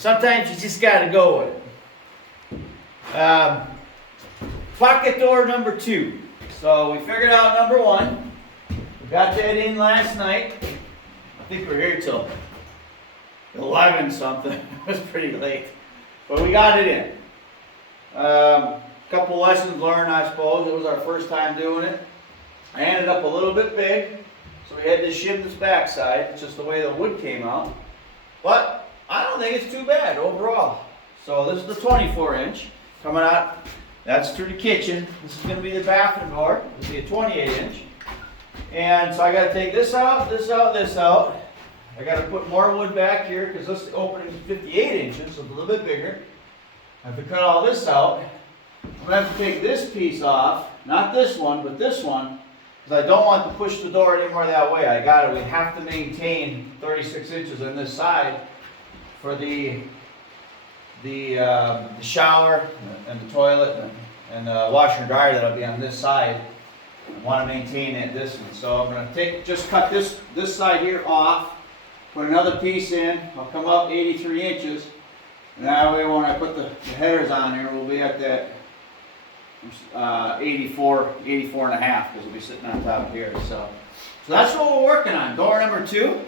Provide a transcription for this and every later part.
sometimes you just got to go with it. Pocket door number 2. So we figured out number 1. We got that in last night. I think we're here till 11 something. It was pretty late, but we got it in. Couple lessons learned, I suppose. It was our first time doing it. I ended up a little bit big, so we had to shim this backside. It's just the way the wood came out. But I don't think it's too bad overall. So this is the 24-inch coming out. That's through the kitchen. This is going to be the bathroom door. This will be a 28-inch. And so I got to take this out, this out, this out. I got to put more wood back here because this opening is 58 inches, so it's a little bit bigger. I have to cut all this out. I'm going to have to take this piece off, not this one, but this one, because I don't want to push the door anymore that way. We have to maintain 36 inches on this side for the shower and the toilet and the washer and dryer that'll be on this side. I want to maintain that distance. So I'm going to just cut this side here off, put another piece in. I'll come up 83 inches. And that way when I put the headers on here, we'll be at that 84 and a half, because we'll be sitting on top here. So that's what we're working on. Door number 2.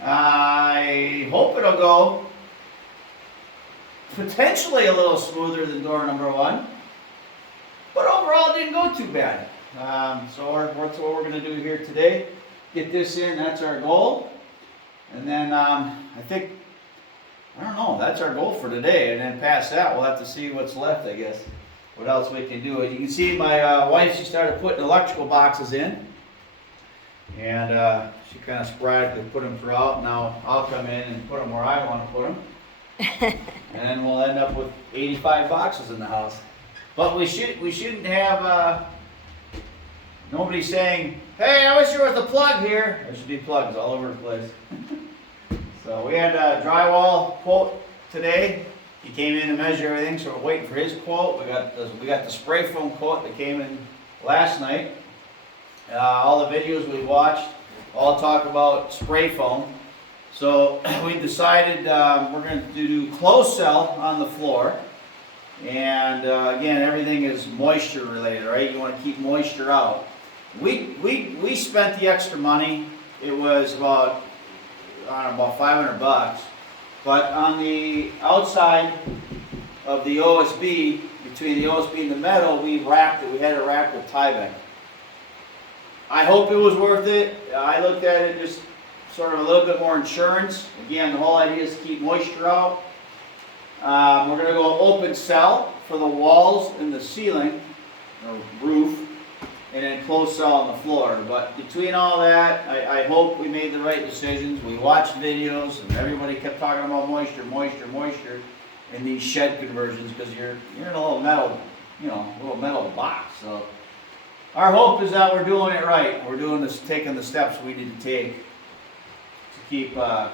I hope it'll go potentially a little smoother than door number 1. But overall it didn't go too bad. So that's what we're going to do here today. Get this in, that's our goal. And then I don't know, that's our goal for today. And then past that, we'll have to see what's left, I guess. What else we can do. As you can see, my wife, she started putting electrical boxes in. And she kind of sporadically put them throughout. Now I'll come in and put them where I want to put them. And then we'll end up with 85 boxes in the house. But we shouldn't have nobody saying, hey, I wish there was a plug here. There should be plugs all over the place. So we had a drywall quote today. He came in to measure everything, so we're waiting for his quote. We got the spray foam quote that came in last night. All the videos we watched all talk about spray foam. So we decided we're going to do closed cell on the floor. And again, everything is moisture related, right? You want to keep moisture out. We spent the extra money. It was about 500 bucks. But on the outside of the OSB, between the OSB and the metal, we wrapped it. We had it wrapped with tie-back. I hope it was worth it. I looked at it just sort of a little bit more insurance. Again, the whole idea is to keep moisture out. We're going to go open cell for the walls and the ceiling, or roof, and then closed cell on the floor. But between all that, I hope we made the right decisions. We watched videos, and everybody kept talking about moisture in these shed conversions, because you're in a little metal box. So our hope is that we're doing it right. We're taking the steps we need to take to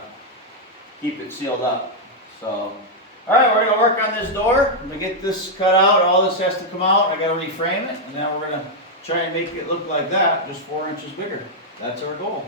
keep it sealed up. So. All right, we're going to work on this door. I'm going to get this cut out. All this has to come out. I got to reframe it, and then we're going to try and make it look like that, just 4 inches bigger. That's our goal.